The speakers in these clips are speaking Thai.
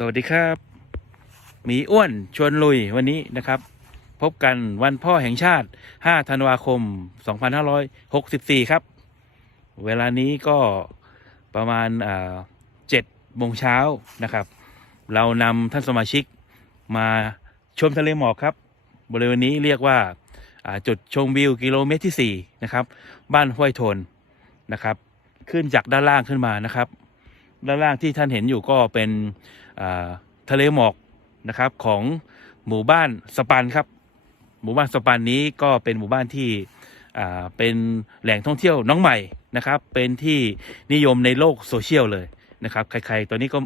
สวัสดีครับหมีอ้วนชวนลุยวันนี้นะครับ พบกันวันพ่อแห่งชาติ 5 ธันวาคม 2564 ครับ เวลานี้ก็ประมาณเจ็ดโมงเช้านะครับ เรานำท่านสมาชิกมาชมทะเลหมอกครับ บริเวณนี้เรียกว่าจุดชมวิวกิโลเมตรที่ 4 นะครับ บ้านห้วยโทนนะครับ ขึ้นจากด้านล่างขึ้นมานะครับ ด้านล่างที่ท่านเห็นอยู่ก็เป็น ทะเลหมอกนะครับของหมู่บ้านสปันครับ หมู่บ้านสปันนี้ก็เป็นหมู่บ้านที่เป็นแหล่งท่องเที่ยวน้องใหม่นะครับ เป็นที่นิยมในโลกโซเชียลเลยนะครับ ใครๆ ตอนนี้ก็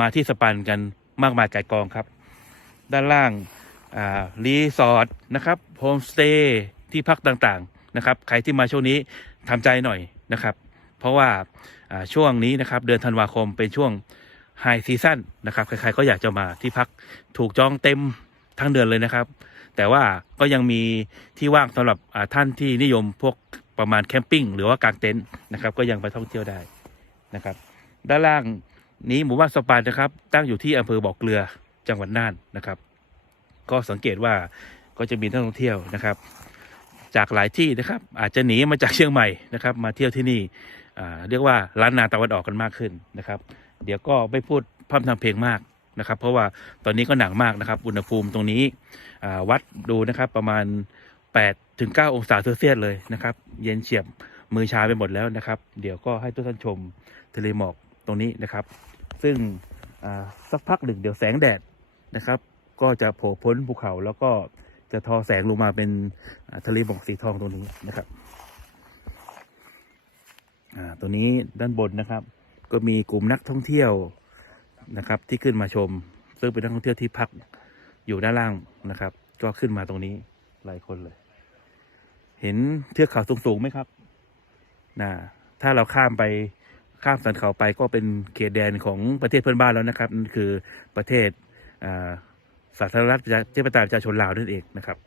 มาที่สปันกันมากมายไก่ายกองครับ ด้านล่างรีสอร์ทนะครับโฮมสเตย์ที่พักต่างๆนะครับ ใครที่มาช่วงนี้ทำใจหน่อยนะครับ เพราะว่าช่วงนี้นะครับเดือนธันวาคมเป็นช่วง ไฮซีซั่นนะครับใครๆก็อยากจะมาที่พักถูกจองเต็มทั้งเดือนเลยนะครับ แต่ว่าก็ยังมีที่ว่างสำหรับท่านที่นิยมพวกประมาณแคมปิ้งหรือว่ากางเต็นท์นะครับ ก็ยังไปท่องเที่ยวได้นะครับ ด้านล่างนี้หมู่บ้านสปานนะครับ ตั้งอยู่ที่อำเภอบ่อเกลือจังหวัดน่านนะครับ ก็สังเกตว่าก็จะมีนักท่องเที่ยวนะครับ จากหลายที่นะครับ อาจจะหนีมาจากเชียงใหม่นะครับ มาเที่ยวที่นี่เรียกว่าล้านนาตะวันออกกันมากขึ้นนะครับ เดี๋ยวก็ไม่พูดพร่ำทำเพลงมากนะครับ เพราะว่าตอนนี้ก็หนักมากนะครับ อุณหภูมิตรงนี้วัดดูนะครับประมาณ8ถึง9องศาเซลเซียสเลยนะครับ เย็นเฉียบมือชาไปหมดแล้วนะครับ เดี๋ยวก็ให้ทุกท่านชมทะเลหมอกตรงนี้นะครับ ซึ่งสักพักหนึ่งเดี๋ยวแสงแดดนะครับ ก็จะโผล่พ้นภูเขาแล้วก็จะทอแสงลงมาเป็นทะเลหมอกสีทองตรงนี้นะครับตัวนี้ด้านบนนะครับ ก็มีกลุ่มนักท่องเที่ยวนะครับ ที่ขึ้นมาชม ซึ่งเป็นนักท่องเที่ยวที่พักอยู่ด้านล่างนะครับ ก็ขึ้นมาตรงนี้หลายคนเลย เห็นเทือกเขาสูงๆไหมครับนะถ้าเราข้ามไปข้ามสันเขาไปก็เป็นเขตแดนของประเทศเพื่อนบ้านแล้วนะครับนั่นคือประเทศอ่าสาธารณรัฐประชาธิปไตยประชาชนลาวนั่นเองนะครับ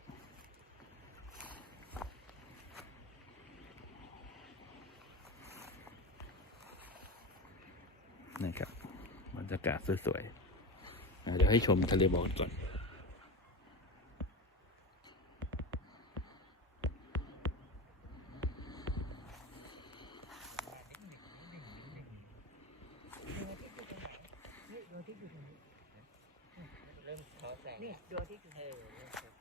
นะครับบรรยากาศสวยๆอะเดี๋ยวให้ชมทะเลหมอกกันก่อนเริ่มท้อแสงนี่ดวงอาที่อยู่เออเริ่มท้อ